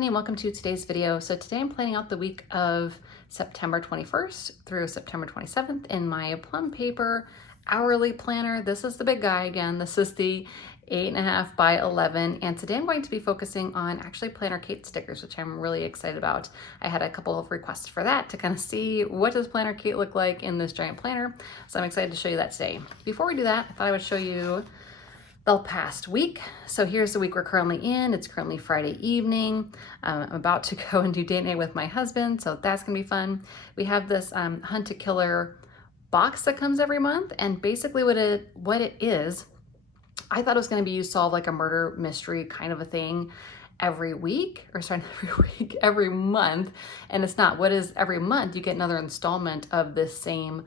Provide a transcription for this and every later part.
Stephanie and welcome to today's video. So today I'm planning out the week of September 21st through September 27th in my Plum paper hourly planner. This is the big guy again. This is the 8.5 by 11, and today I'm going to be focusing on actually Planner Kate stickers, which I'm really excited about. I had a couple of requests for that to kind of see what does Planner Kate look like in this giant planner. So I'm excited to show you that today. Before we do that, I thought I would show you the past week. So here's the week we're currently in. It's currently Friday evening. I'm about to go and do date night with my husband, so that's gonna be fun. We have this Hunt to Killer box that comes every month, and basically what it is, I thought it was gonna be you solve like a murder mystery kind of a thing every week, or sorry, every month, and it's not. What is every month? You get another installment of this same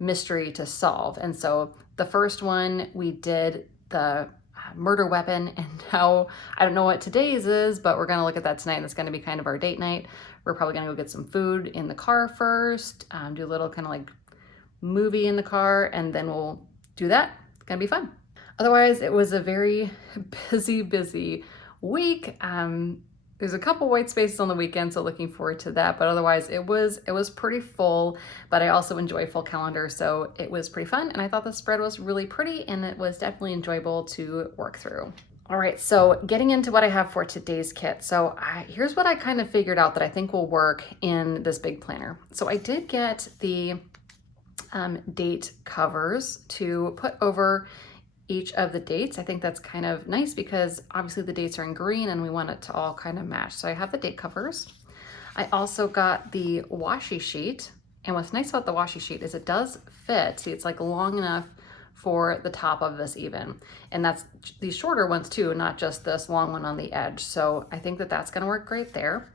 mystery to solve. And so the first one we did the murder weapon, and now I don't know what today's is, but we're gonna look at that tonight, and it's gonna be kind of our date night. We're probably gonna go get some food in the car first, do a little kind of like movie in the car, and then we'll do that. It's gonna be fun. Otherwise, it was a very busy week. There's a couple white spaces on the weekend, so looking forward to that. But otherwise, it was pretty full, but I also enjoy full calendar, so it was pretty fun. And I thought the spread was really pretty, and it was definitely enjoyable to work through. All right, so getting into what I have for today's kit. So here's what I kind of figured out that I think will work in this big planner. So I did get the date covers to put over each of the dates. I think that's kind of nice because obviously the dates are in green and we want it to all kind of match. So I have the date covers. I also got the washi sheet. And what's nice about the washi sheet is it does fit. See, it's like long enough for the top of this even. And that's these shorter ones too, not just this long one on the edge. So I think that that's gonna work great there.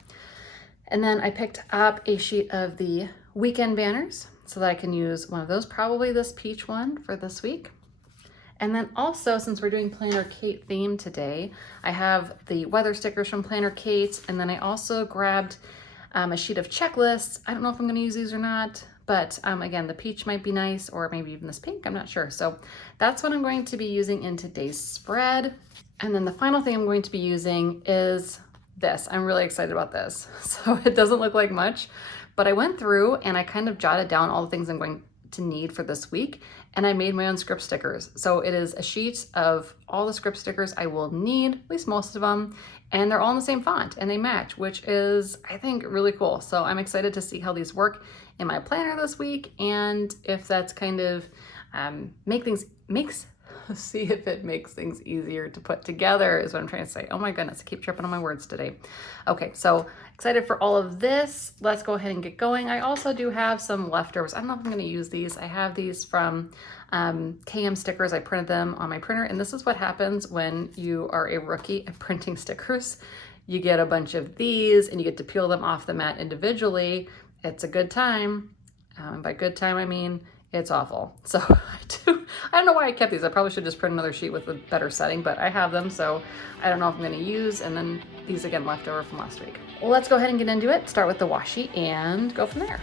And then I picked up a sheet of the weekend banners so that I can use one of those, probably this peach one for this week. And then also, since we're doing Planner Kate theme today, I have the weather stickers from Planner Kate, and then I also grabbed a sheet of checklists. I don't know if I'm gonna use these or not, but again, the peach might be nice, or maybe even this pink, I'm not sure. So that's what I'm going to be using in today's spread. And then the final thing I'm going to be using is this. I'm really excited about this. So it doesn't look like much, but I went through and I kind of jotted down all the things I'm going to need for this week, and I made my own script stickers. So it is a sheet of all the script stickers I will need, at least most of them, and they're all in the same font and they match, which is, I think, really cool. So I'm excited to see how these work in my planner this week, and if that's kind of see if it makes things easier to put together is what I'm trying to say. Oh my goodness, I keep tripping on my words today. Okay, so excited for all of this. Let's go ahead and get going. I also do have some leftovers. I don't know if I'm gonna use these. I have these from KM stickers. I printed them on my printer, and this is what happens when you are a rookie at printing stickers. You get a bunch of these and you get to peel them off the mat individually. It's a good time. And by good time, I mean it's awful. So I don't know why I kept these. I probably should just print another sheet with a better setting, but I have them, so I don't know if I'm gonna use. And then these again left over from last week. Well, let's go ahead and get into it. Start with the washi and go from there.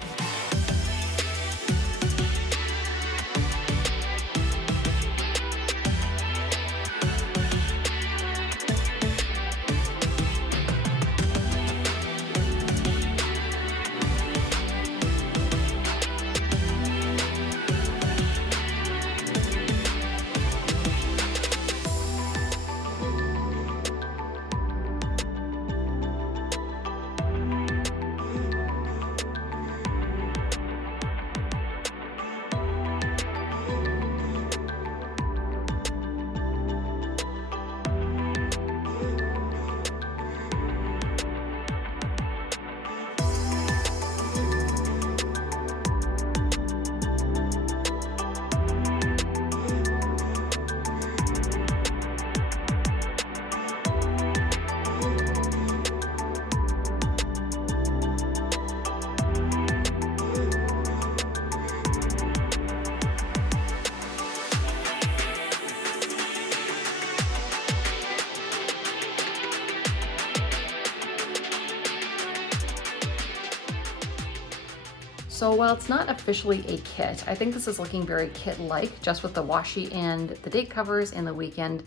So while it's not officially a kit, I think this is looking very kit-like, just with the washi and the date covers and the weekend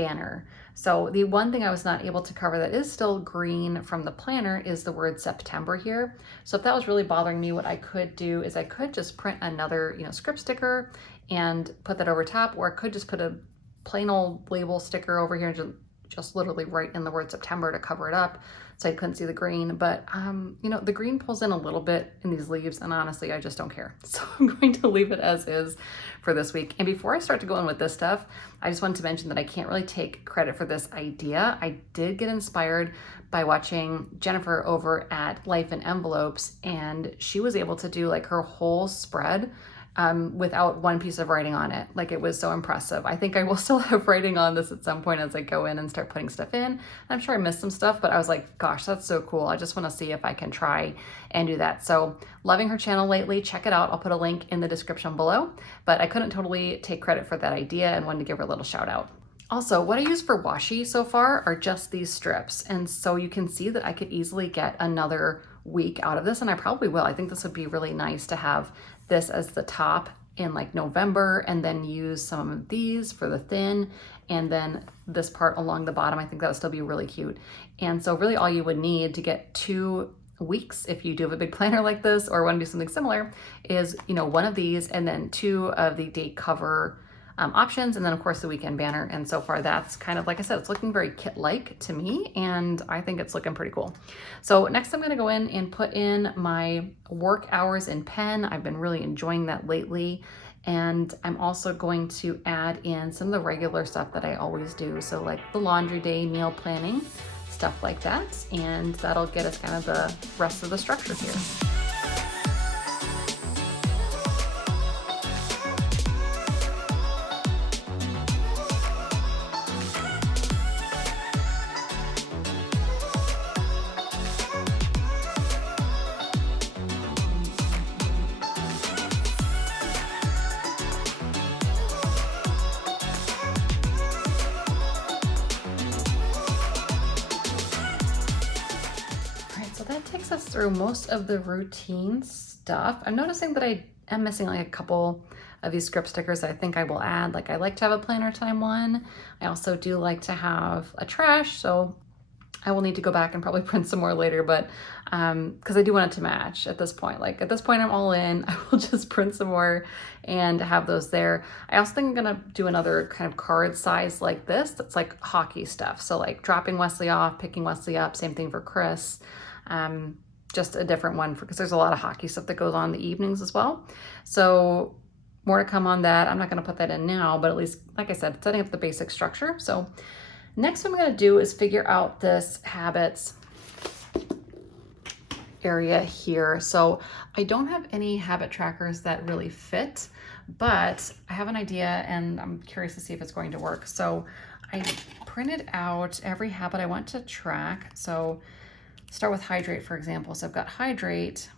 banner. So the one thing I was not able to cover that is still green from the planner is the word September here. So if that was really bothering me, what I could do is I could just print another, script sticker and put that over top, or I could just put a plain old label sticker over here and just literally write in the word September to cover it up so I couldn't see the green. But, the green pulls in a little bit in these leaves, and honestly, I just don't care. So I'm going to leave it as is for this week. And before I start to go in with this stuff, I just wanted to mention that I can't really take credit for this idea. I did get inspired by watching Jennifer over at Life in Envelopes, and she was able to do like her whole spread without one piece of writing on it. Like, it was so impressive. I think I will still have writing on this at some point as I go in and start putting stuff in. I'm sure I missed some stuff, but I was like, gosh, that's so cool. I just want to see if I can try and do that. So loving her channel lately. Check it out. I'll put a link in the description below, but I couldn't totally take credit for that idea and wanted to give her a little shout out. Also, what I use for washi so far are just these strips. And so you can see that I could easily get another week out of this, and I probably will. I think this would be really nice to have this as the top in like November, and then use some of these for the thin, and then this part along the bottom. I think that would still be really cute. And so really all you would need to get 2 weeks, if you do have a big planner like this or want to do something similar, is one of these, and then 2 of the date cover options, and then of course the weekend banner. And so far that's kind of, like I said, it's looking very kit-like to me, and I think it's looking pretty cool. So next I'm going to go in and put in my work hours in pen. I've been really enjoying that lately. And I'm also going to add in some of the regular stuff that I always do. So like the laundry day, meal planning, stuff like that. And that'll get us kind of the rest of the structure here. That takes us through most of the routine stuff. I'm noticing that I am missing like a couple of these script stickers that I think I will add. Like, I like to have a planner time one. I also do like to have a trash, so I will need to go back and probably print some more later, but because I do want it to match at this point. Like, at this point I'm all in. I will just print some more and have those there. I also think I'm gonna do another kind of card size like this that's like hockey stuff. So like dropping Wesley off, picking Wesley up, same thing for Chris. Just a different one because there's a lot of hockey stuff that goes on in the evenings as well. So more to come on that. I'm not going to put that in now, but at least, like I said, setting up the basic structure. So next what I'm going to do is figure out this habits area here. So I don't have any habit trackers that really fit, but I have an idea and I'm curious to see if it's going to work. So I printed out every habit I want to track. So start with hydrate, for example. So I've got hydrate,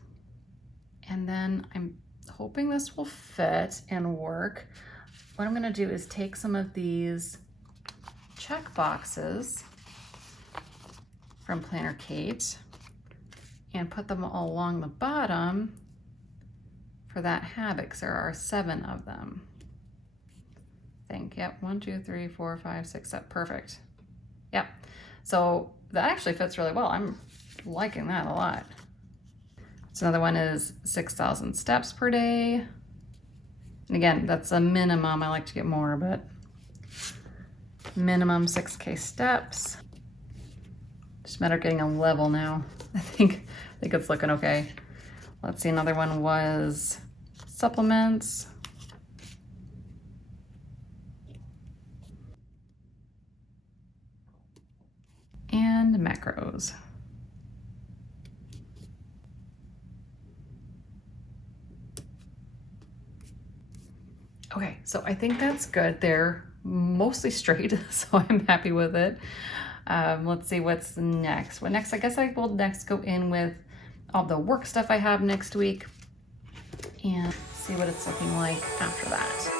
and then I'm hoping this will fit and work. What I'm gonna do is take some of these check boxes from Planner Kate and put them all along the bottom for that habit, because there are 7 of them. I think, yep, 1, 2, 3, 4, 5, 6, 7, perfect. Yep, so that actually fits really well. I'm liking that a lot. So another one is 6,000 steps per day. And again, that's a minimum. I like to get more, but minimum 6K steps. Just a matter of getting a level now. I think it's looking okay. Let's see, another one was supplements. And macros. Okay, so I think that's good. They're mostly straight, so I'm happy with it. Let's see what's next. What next? I guess I will next go in with all the work stuff I have next week and see what it's looking like after that.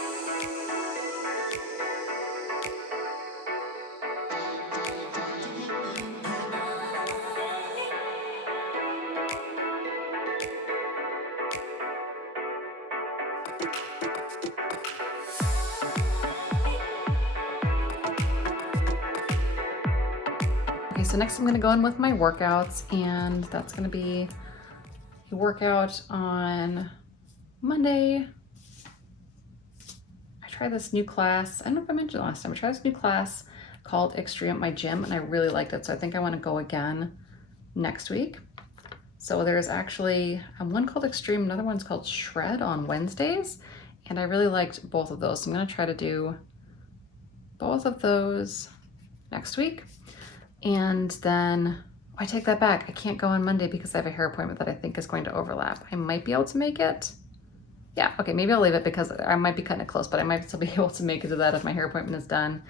Okay, so next I'm gonna go in with my workouts, and that's gonna be a workout on Monday. I tried this new class. I don't know if I mentioned it last time. I tried this new class called Extreme at my gym, and I really liked it. So I think I wanna go again next week. So there's actually one called Extreme, another one's called Shred on Wednesdays. And I really liked both of those. So I'm gonna try to do both of those next week. And then I take that back. I can't go on Monday because I have a hair appointment that I think is going to overlap. I might be able to make it. Yeah, okay, maybe I'll leave it because I might be cutting it close, but I might still be able to make it to that if my hair appointment is done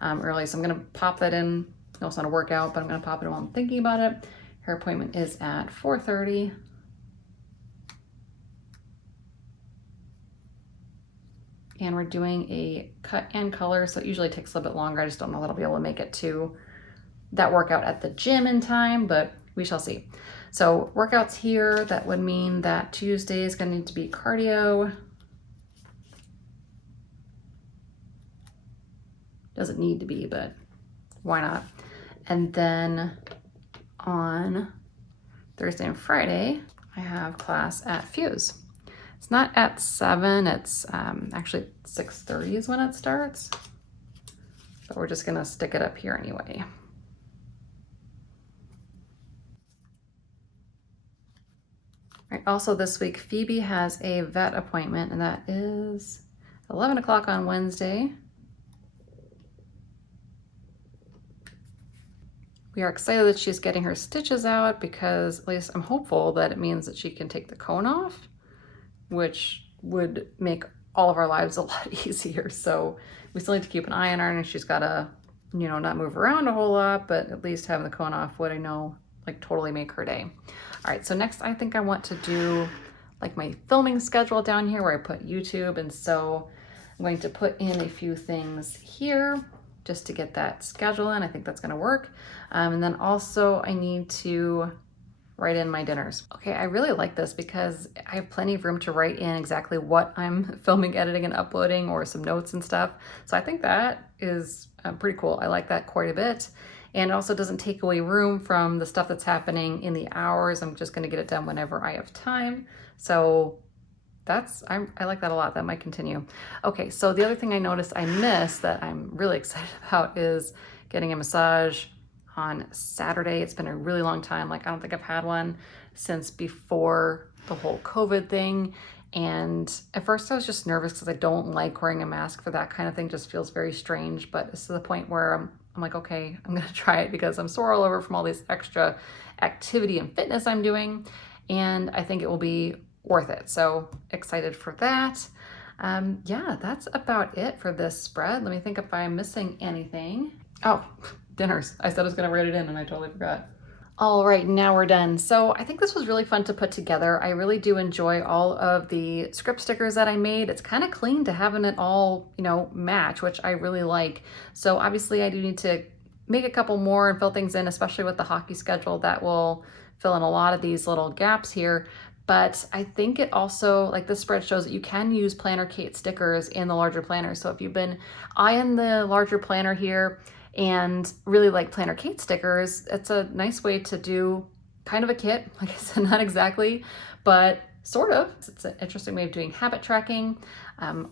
early. So I'm gonna pop that in. No, it's not a workout, but I'm gonna pop it in while I'm thinking about it. Hair appointment is at 4:30. And we're doing a cut and color, so it usually takes a little bit longer. I just don't know that I'll be able to make it to that workout at the gym in time, but we shall see. So workouts here, that would mean that Tuesday is gonna need to be cardio. Doesn't need to be, but why not? And then on Thursday and Friday, I have class at Fuse. It's not at 7, it's actually 6:30 is when it starts, but we're just gonna stick it up here anyway. All right, also this week, Phoebe has a vet appointment, and that is 11 o'clock on Wednesday. We are excited that she's getting her stitches out because at least I'm hopeful that it means that she can take the cone off, which would make all of our lives a lot easier. So we still need to keep an eye on her, and she's got to, you know, not move around a whole lot, but at least having the cone off would, I know, like totally make her day. All right, so next I think I want to do like my filming schedule down here where I put YouTube. And so I'm going to put in a few things here just to get that schedule in. I think that's gonna work. And then also I need to write in my dinners. Okay, I really like this because I have plenty of room to write in exactly what I'm filming, editing, and uploading, or some notes and stuff. So I think that is pretty cool. I like that quite a bit. And it also doesn't take away room from the stuff that's happening in the hours. I'm just gonna get it done whenever I have time. So I like that a lot. That might continue. Okay, so the other thing I noticed I missed that I'm really excited about is getting a massage on Saturday. It's been a really long time. Like, I don't think I've had one since before the whole COVID thing. And at first I was just nervous because I don't like wearing a mask for that kind of thing. It just feels very strange, but it's to the point where I'm like, okay, I'm gonna try it because I'm sore all over from all this extra activity and fitness I'm doing. And I think it will be worth it. So excited for that. Yeah, that's about it for this spread. Let me think if I'm missing anything. Oh, dinners. I said I was gonna write it in and I totally forgot. All right, now we're done. So I think this was really fun to put together. I really do enjoy all of the script stickers that I made. It's kind of clean to having it all, you know, match, which I really like. So obviously I do need to make a couple more and fill things in, especially with the hockey schedule. That will fill in a lot of these little gaps here. But I think it also, like this spread shows that you can use Planner Kate stickers in the larger planner. So if you've been eyeing the larger planner here and really like Planner Kate stickers, it's a nice way to do kind of a kit. Like I said, not exactly, but sort of. It's an interesting way of doing habit tracking,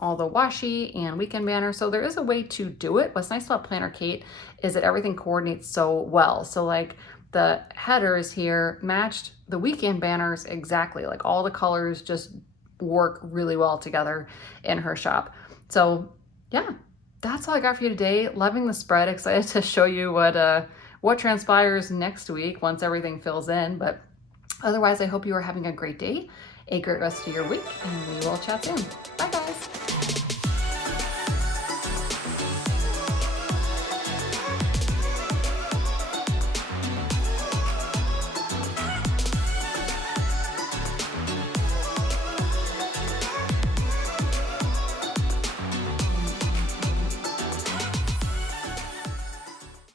all the washi and weekend banner. So there is a way to do it. What's nice about Planner Kate is that everything coordinates so well. So like the headers here matched the weekend banners exactly. Like all the colors just work really well together in her shop. So yeah, that's all I got for you today. Loving the spread. Excited to show you what transpires next week once everything fills in. But otherwise, I hope you are having a great day, a great rest of your week, and we will chat soon. Bye guys.